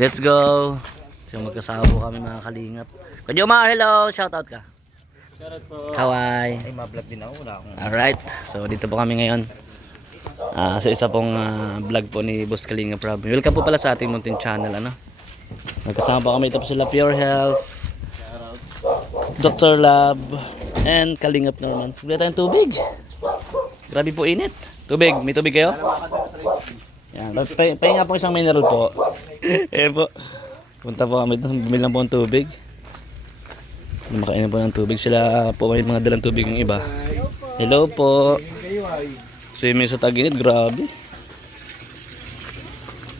Let's go. So magkasama po kami mga kalingap. Kajomar, hello. Shoutout ka. Shoutout po. Kawai. Ay, ma-vlog din ako. Wala akong... Alright. So dito po kami ngayon. Sa isa pong vlog po ni Boss Kalingap Rob. Welcome po pala sa ating munting channel. Magkasama po kami. Ito po sila Pure Health, Dr. Lab, and Kalingap Norman. Bili tayong tubig. Grabe po init. Tubig. May tubig kayo? Yan. Pahinga po isang mineral po. Ayan po. Punta po kami doon. Bumili lang po ng tubig. Makainan po ng tubig. Sila po may mga dalang tubig yung iba. Hello po. Swimming sa tag-init. Grabe.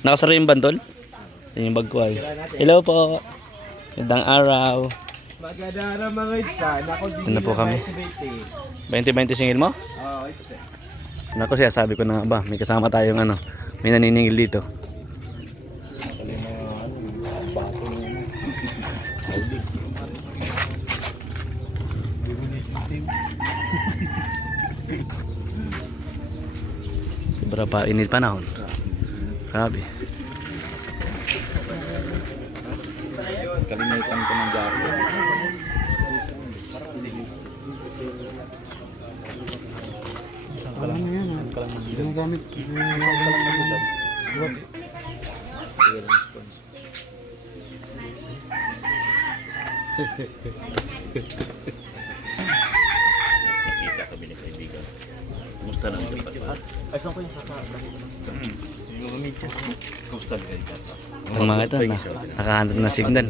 Nakasara yung bandol. Yan yung bag ko ay. Hello po. Gandang araw. Maganda mga ita. Ito na po kami. 20-20 singil mo? Oo, ito. Naku siya, sabi ko na ba, may kasama tayong may naniningil dito. Sobra pa, init panahon. Grabe. Kalimutan ko ng jacket. Alam mo yan, ginagamit. Nakita kami ni kaibigan. Kumusta lang yung pagkakas? Ay, saan ko yung kakakas? Kumusta lang kayo kakakas? Ang mga ito, nakahanap ng signal.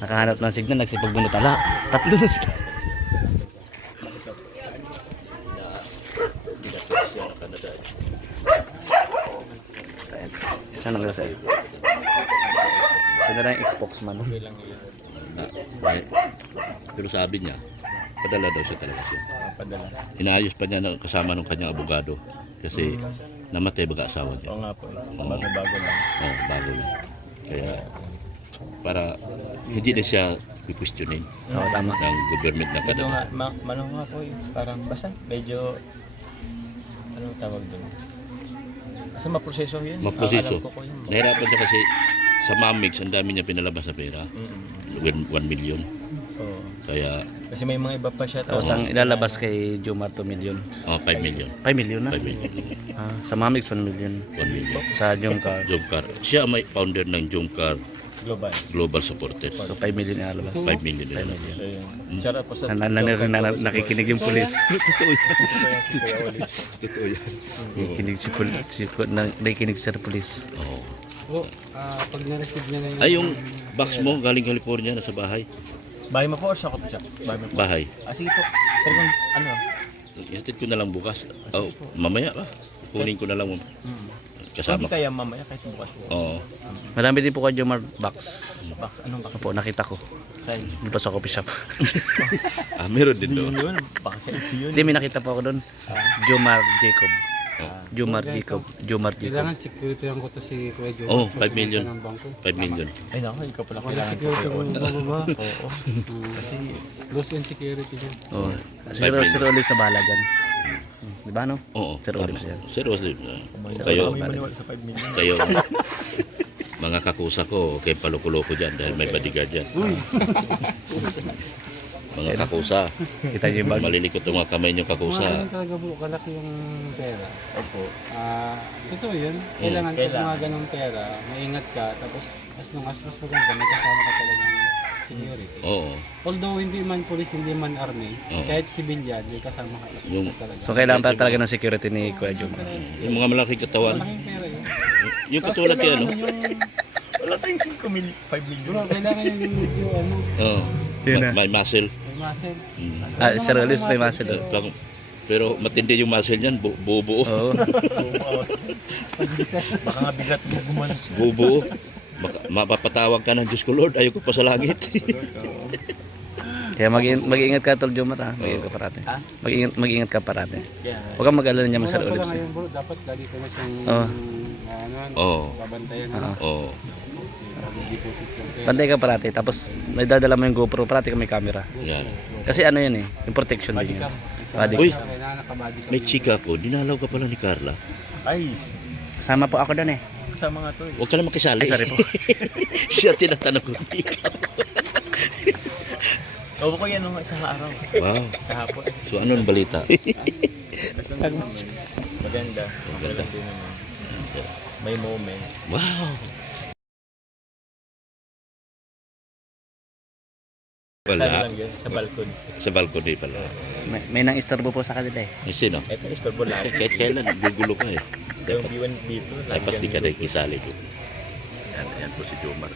Nakahanap ng signal, nagsipagbunot. Ala, tatlo na sila. Isa na lang sa'yo. Ito na lang yung Xbox man. Pero sabi niya, padala daw siya talaga siya. Padala. Inaayos pa niya kasama ng kanyang abogado kasi namatay baga asawa niya. Oo nga po. Bago-bago lang. Oo, bago yun. Kaya para hindi na siya i-questionin Oo, tama. ng government na Ito Canada. nga, manong nga po parang basta medyo anong tawag doon? Kasi maproseso yun. Maproseso. Alam ko yun. Nahirapan siya kasi sa Mamix, ang dami niya pinalabas na pera. 1 million. Oo. Kaya Kasi may mga iba pa siya. Tapos ang ilalabas kay Jomar 2 million. 5 million. 5 million na? 5 million. Sa Mamix 1 million. 1 million. Sa Jomcar. Jomcar. Siya ang may founder ng Jomcar Global. Global Supporters. So 5 million ilalabas. 5 million. 5 million. So yun. Shout out po sa Nakikinig yung pulis. Totoo yan. si Kuya Olive. Totoo yan. Nakikinig sa pulis. Oo. Pag na-receive niya na yung... Ay, yung box mo galing California na sa bahay. Bahay mo po or sa coffee shop? Bahay mo po. Bahay. Sige po. Pero kung ano? Ihatid ko na lang bukas. Oh, mamaya pa. Kunin ko na lang kasama. Hindi kaya mamaya kahit bukas po. Oo. Marami din po kay Jomar box. Box, anong box? Opo, nakita ko. Saan? Dito sa coffee shop. Meron din Yun doon. yun. Baka sa itsi yun. Hindi, may nakita po ako doon. Jomar Jacob. Jomar Jacob. Jomar Jacob. Kailangan security lang ko to si Kuya Joe. Oh, 5 million. Ng bangko. 5 million. Ay naku, ikaw pala Wala kailangan ko security kayo. mo bababa. Oo. Kasi loss in security niya. Oh. Si Rolly sa bala dyan. Di ba no? Oo. Sir Olive siya. Sir Olive. Kayo. Kayo, May maniwala sa 5 million. kayo, mga kakusa ko, kay paloko-loko dyan dahil may bodyguard dyan. Mga kakusa. Kita niyo yung bag. Malilikot ang mga kamay niyo Mga kakusa. ganun talaga po, kalaki yung pera. Opo. Totoo yun. Kailangan pag kailangan. mga ganong pera, maingat ka. Tapos as long as mas maganda, may kasama ka talaga ng security. Oo. Although hindi man police, hindi man army, Oo. kahit civilian, may kasama ka Yung- talaga. So kailangan pa talaga ng security ni Kuya Jomar. Yung mga malaking katawan. Malaking pera yun. Yung katulad kay ano? Wala tayong 5 million. Bro, kailangan yung ano, Oo. Yun na. May muscle. may muscle. Sir Olive may muscle doon. Pero matindi yung muscle niyan, buo-buo. Oo. Baka nga bigat mo gumanon. Buo-buo. Mapapatawag ka ng Diyos ko, Lord, ayoko pa sa langit. Kaya mag-iingat ka tol Jomar ha. Mag-iingat ka parate. Mag-iingat ka parate. Yeah. Huwag kang mag-alala niya Sir Wala Olive. pala ngayon bro, dapat lagi ko na siyang Oo. Oo. babantayan Oo. deposit sa pera. Bantay ka parate. Tapos may dadala mo yung GoPro parate ka may camera. Yan. Kasi ano yun eh. Yung protection din yun. Body Uy, Kailangan nakabody ka. may chika ko. Dinalaw ka pala ni Carla. Ay, Kasama po ako doon eh. kasama nga to. Huwag ka na makisali. Ay, sorry po. Siya tinatanong ko. Ikaw. Oo ko yan nung isang araw. Wow. Kahapon. So ano ang balita? Maganda. Maganda din naman. May moment. Wow. Sana Wala. lang yun, sa balcony. Sa balcony pala. May nang istorbo po sa kanila eh. Eh, sino? Ito, istorbo lang. Kahit kailan, gugulo ka eh. Yung B1 dito. Dapat di ka na ikisali ko. Yan po si Jomar.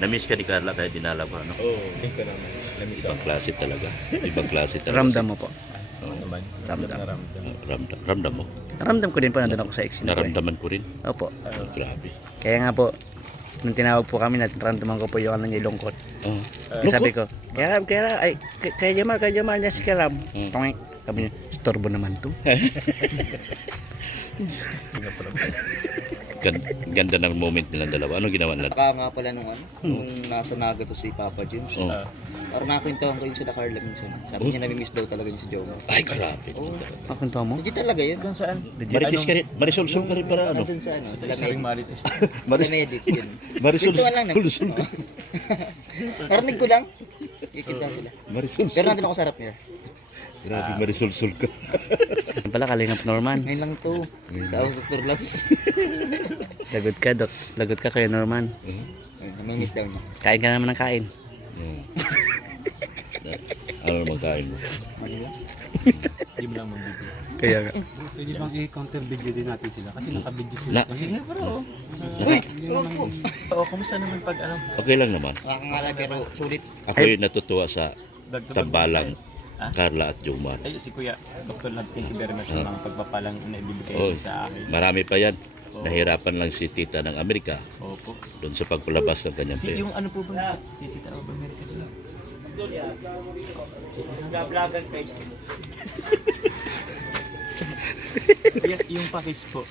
Na-miss ka ni Carla kaya dinala ko, ano? Oo, hindi ko naman. Namiss ako. Ibang klase talaga. Ibang klase talaga. Ramdam mo po. Oo naman. Ramdam. Na ramdam. Ramdam mo. Naramdam ko din po nandun ako sa Exino. Naramdaman ko rin. Opo. Oh, grabe. Kaya nga po, nung tinawag po kami, naramdaman ko po yung ano niya, lungkot. Oh. Kaya sabi ko, kaya Jamar niya si Karam. Tungay. Sabi niya, istorbo naman to. Ganda ng moment nilang dalawa. Anong ginawa nila? Naka nga pala nung ano, nung nasa Naga to si Papa James. Oh. Parang nakakwentuhan ko yung sila Carla minsan. Sabi niya namimiss daw talaga yung si Jomar. Ay, grabe. Akong mo? Hindi talaga yun. Kung saan? Marites ka rin. Marisol-sol ka rin para ano? Nandun sa ano, sila Isa ring medic. marites. Sila medic yun. Marisol-sol lang ka. Narinig ko lang. Kikita sila. Pero Marisol-sol. nandun ako sa harap nila. Grabe, marisol-sol ka. Yan pala, Kalingap Norman. Ngayon lang to. Sa Dr. Love. Lagot ka, Dok. Lagot ka kayo, Norman. Namimiss daw niya. Kain ka naman ng kain. Ano naman kain mo? Hindi mo lang magbibigay. Kaya nga. Pwede bang i-counter video din natin sila? Kasi naka-video sila. Na, Oo, kumusta naman pag ano? okay lang naman. Nakakangala pero sulit. Ako yung natutuwa sa tambalang Carla at Jomar. Ay, si Kuya, Dr. Love, thank you very much sa mga pagpapalang na ibibigay Oh, sa akin. marami pa yan. Nahirapan lang si tita ng Amerika Opo. doon sa pagpalabas ng kanyang pera. Yung ano po ba si Tita of America sila? Yung package po.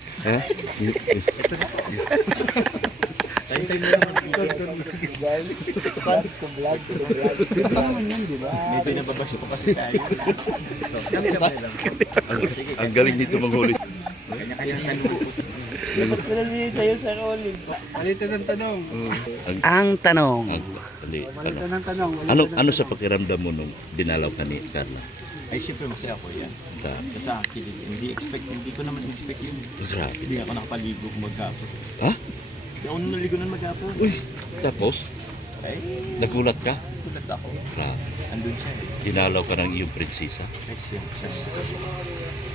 May binababash po kasi tayo. Ang galing dito manghuli. Ang tanong. Ano sa pakiramdam mo nung dinalaw ka ni Carla? Ay, siyempre masaya ko yan. Kasi akin, hindi ko naman expect yun. Grabe. Hindi ako nakapaligo kung maghapon. Ha? Hindi ako naligo ng maghapon. Tapos, Ay, nagulat ka? tulad ako. Grabe. Andun siya eh. Dinalaw ka ng iyong prinsesa. Next year.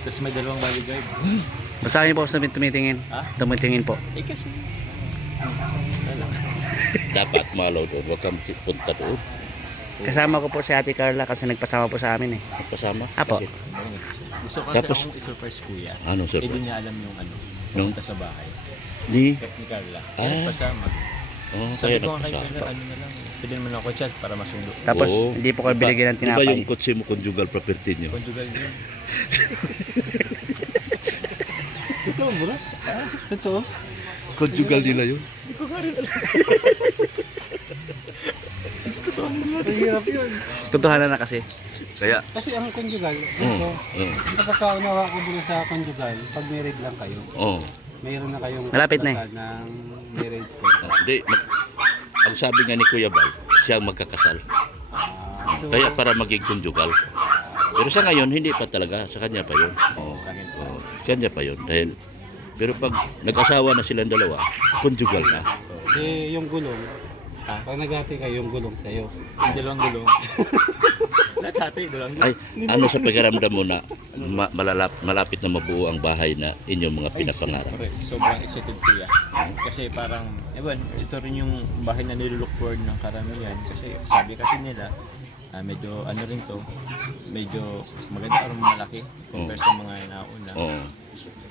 Tapos may dalawang bodyguard. Basta niyo po sa tumitingin. Ha? Tumitingin po. Eh kasi, Dapat malaw doon. Huwag kang punta doon. Kasama ko po si Ate Carla kasi nagpasama po sa amin eh. Kasama? Apo. Bakit? gusto kasi Tapos, akong isurprise kuya. Anong Eh di surprise? niya alam yung ano, Nung? punta sa bahay. Ni? Kaya ni Carla. Ah. Kaya pasama. Oh, Sabi kaya ko nga kay nagpasama. Carla, ano na lang. Pwede naman ako chat para masundo. Tapos Oo. hindi po kayo binigyan ng Di ba yung tinapay. kotse mo conjugal property niyo? Conjugal yun. Conjugal nila yun? Tutuhanan na kasi. Kaya, Kasi ang conjugal, oh, nakakaunawa ko din sa conjugal, pag married lang kayo, oh. mayroon na kayong Malapit na eh. kasulatan ng marriage ko. Hindi, ang sabi nga ni Kuya Bal, siya ang magkakasal. So, Kaya para maging conjugal. Pero sa ngayon, hindi pa talaga. Sa kanya pa yun. Oh, kanya pa yun. Dahil, pero pag nag-asawa na silang dalawa, conjugal na. eh, yung gulong, pag nagati kayo, yung gulong sa'yo. Yung dalawang gulong. Lahat hati, dalawang gulong. Ay, ano sa pakiramdam mo na malapit na mabuo ang bahay na inyong mga pinapangarap? Correct. Sobrang excited kuya. Kasi parang, ewan, ito rin yung bahay na nilook forward ng karamihan. Kasi sabi kasi nila, medyo ano rin to, medyo maganda or malaki compare sa mga nauna. Oo,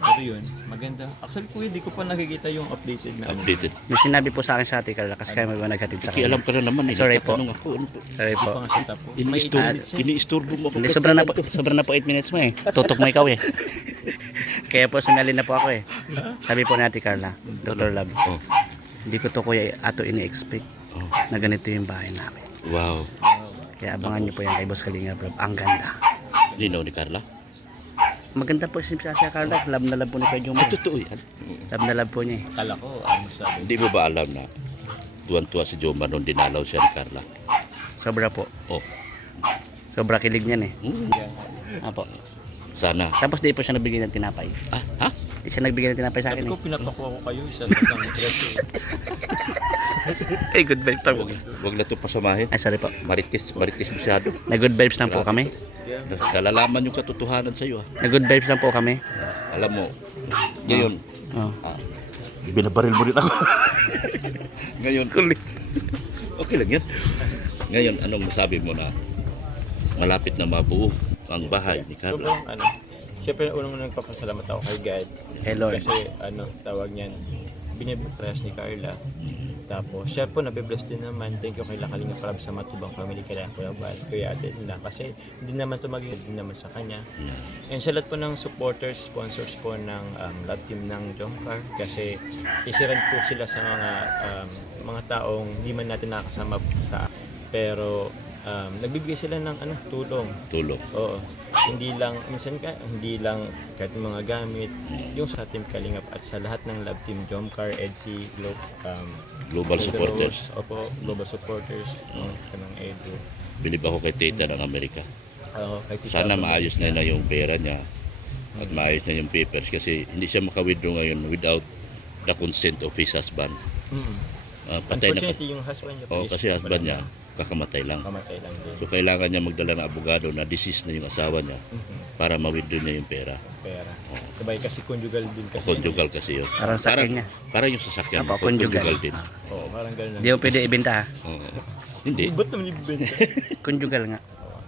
Pero yun, maganda. Actually kuya, di ko pa nakikita yung updated na ano. updated. May sinabi po sa akin sa Ate Carla kasi kaya may ba naghatid sa Alam kanya. ka na naman eh. Sorry po. Nagtatanong ako, ano po? Sorry Di po. pa nga siya tapo. May 8 minutes eh. Ini-istorbo mo ako. Hindi, sobra na po 8 minutes mo eh. Tutok mo ikaw eh. Kaya po sumali na po ako eh. Sabi po ni Ate Carla, Dr. Love, Oh, hindi ko to kuya ato ini-expect oh. na ganito yung bahay namin. Wow. Kaya abangan niyo po yan kay Boss Kalinga Bro. Ang ganda. Linaw ni Carla? Maganda po si Carla. Love na love po ni Kuya Jomar. Totoo yan. Love na love po niya eh. Akala ko, ano sabi? Hindi mo ba alam na tuwan-tuwa si Jomar nung dinalaw siya ni Carla? Sobra po. Oh. Sobra kilig niyan eh. Apo. Sana. Tapos di po siya nagbigay ng tinapay. Ha? Di siya nagbigay ng tinapay sa Sabi akin ko, eh. pinapakuha ko kayo sa isang preso. Eh, good vibes lang po. Huwag na ito pasamahin. Ay, sorry po. Marites masyado. Na good vibes lang po kami. Nalalaman yung katotohanan sa iyo. Na good vibes lang po kami. Alam mo, ngayon, Oh. binabaril mo rin ako. Ngayon, okay lang yan. Ngayon, anong masabi mo na malapit na mabuo ang bahay ni Carla? Sobrang ano, syempre unang nagpapasalamat ako kay God. Hey Lord. Kasi ano, tawag niyan, binipress ni Carla. Tapos siya po nabibless din naman. Thank you kay Lakalinga Prab sa Matubang Family, kaya Kuya Bal, Kuya Ate nila. Kasi hindi naman ito magiging din naman sa kanya. And sa lahat po ng supporters, sponsors po ng love team ng Jomcar. Kasi isiran po sila sa mga taong hindi man natin nakasama sa pero nagbibigay sila ng tulong. Tulong. Oo. Hindi lang kahit mga gamit, yung sa Team Kalingap at sa lahat ng love team Jomcar, EDSI, Global supporters. Opo, global supporters ng Edu. Bilib ako kay Tita ng Amerika. Kay Tita Sana Abel. maayos na yung pera niya at maayos na yung papers kasi hindi siya maka-withdraw ngayon without the consent of his husband. Mm. Patay na Unfortunately, yung husband niya, Oo, kasi husband niya kakamatay lang. kamatay lang din. So kailangan niya magdala ng abogado na deceased na yung asawa niya para ma-withdraw niya yung pera. Pera. Sabay kasi conjugal din kasi. Conjugal kasi yun. Parang sakyan niya. Parang yung sasakyan. Apo, conjugal. din. Oo, parang gano'n. Hindi mo pwede ibenta ha. Oo. Hindi. Ba't naman ibibenta? Conjugal nga.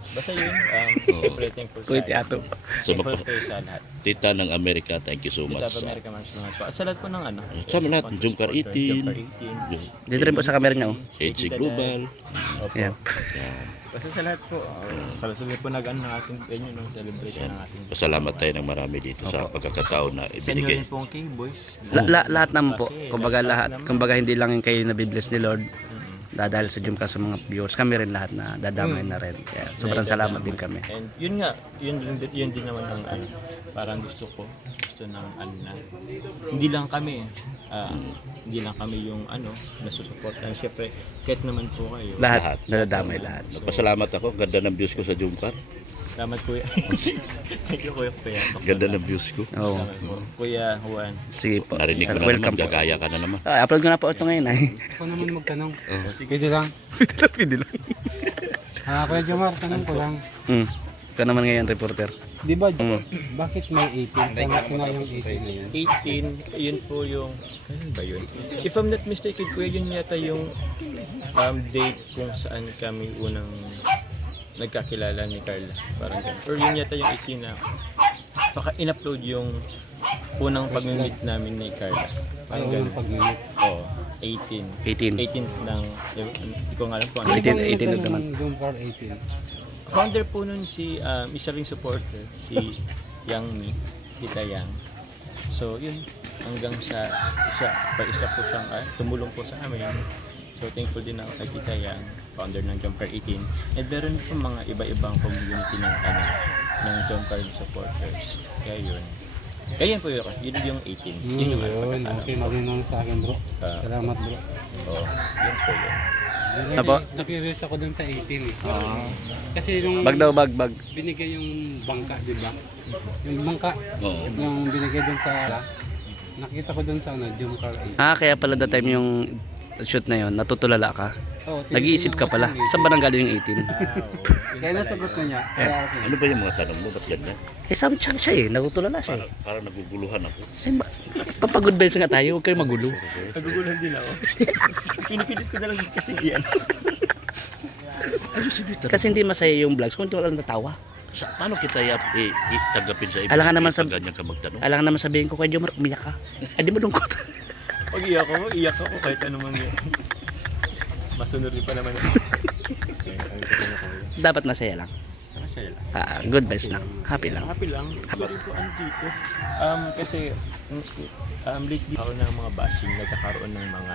Basta yun, siyempre thankful Kuya sa Tiato. So, thankful kayo sa lahat. Tita ng Amerika, thank you so much. Tita America Mars naman po. At sa lahat po ng Sa lahat, Jomcar 18. Jomcar 18. Dito rin po sa camera niya oh. HC Global. Opo. Yan. Basta sa lahat po, sa lahat po nag-ano ng ating venue, ng celebration ng ating Pasalamat tayo ng marami dito sa pagkakataon na Sa inyo ibinigay. rin pong K-Boys. Lahat naman po. Kasi Kumbaga lahat lahat. naman. Kumbaga hindi lang yung kayo na bibless ni Lord. Dahil sa Jomcar sa mga viewers, kami rin lahat na dadamay na rin. Kaya sobrang salamat din kami. And yun nga, yun din naman ang parang gusto ng na hindi lang kami yung nasusuportan. Siyempre, kahit naman po kayo. Lahat, nadadamay lahat. Nagpasalamat ako. Ganda ng views ko sa Jomcar. Salamat Kuya. Thank you Kuya. Ganda ng views ko. Oo. Salamat po. Kuya Juan. Sige po. Narinig ko na naman, Welcome po. gagaya ka na naman. Upload ko na po ito ngayon ay. Ako naman magtanong. Pwede lang. Pwede lang. Kuya Jomar, tanong ko lang. Ikaw naman ngayon, reporter. Di ba, bakit may 18? Tanong ko nga yung 18 na yun. 18, yun po yung, kailan ba yun? If I'm not mistaken, Kuya, yun yata yung date kung saan kami unang nagkakilala ni Carla. Parang ganun. Or yun yata yung 18 na baka in-upload yung unang pag-meet namin ni Carla. Parang Yung ganun. pag-minute. Oo, 18. 18. 18 ng, hindi ko nga alam po. 18 naman. Jomcar 18. Founder po nun si, isa ring supporter, si Yang Mi, Tita Yang. So yun, hanggang sa isa po siyang tumulong po sa amin. So thankful din ako kay Tita Yang, founder ng Jomcar 18. And meron po mga iba-ibang community ng Jomcar supporters. Kaya yun. Kaya yun po yun yung 18. Yun yung Yun, okay, malinaw sa akin bro. Salamat bro. Oo, yun po yun. Apo? Nakirilis ako dun sa 18 eh. Kasi nung Bag daw, bag. binigay yung bangka, di ba? Yung bangka, Oo. yung binigay dun sa nakita ko dun sa Jomcar 18. Kaya pala that time yung shoot na yon, natutulala ka. Oh, Nag-iisip ka pala. Saan ba nanggaling yung 18? Kaya nasagot na niya. Kaya ako. Ano ba yung mga tanong mo? Ba't ganyan? Samchang siya eh, natutulala siya eh. Parang naguguluhan ako. Papag-good vibes nga tayo, huwag kayo magulo. Naguguluhan din ako. Pinipilit ko na lang kasi yan. Kasi hindi masaya yung vlogs kung wala natawa. Paano kita itanggapin sa iba? Alangan naman sa- Ganyan ka magtanong. Alang naman sabihin ko kay Jomar, umiyak ka. Ay di malungkot. Pag iyak ako kahit ano man yan. Masunod rin pa naman yan. Dapat masaya lang. Masaya lang. Good vibes lang. Happy lang. Happy lang. Pero po dito. Kasi lately ako ng mga bashing, nagkakaroon ng mga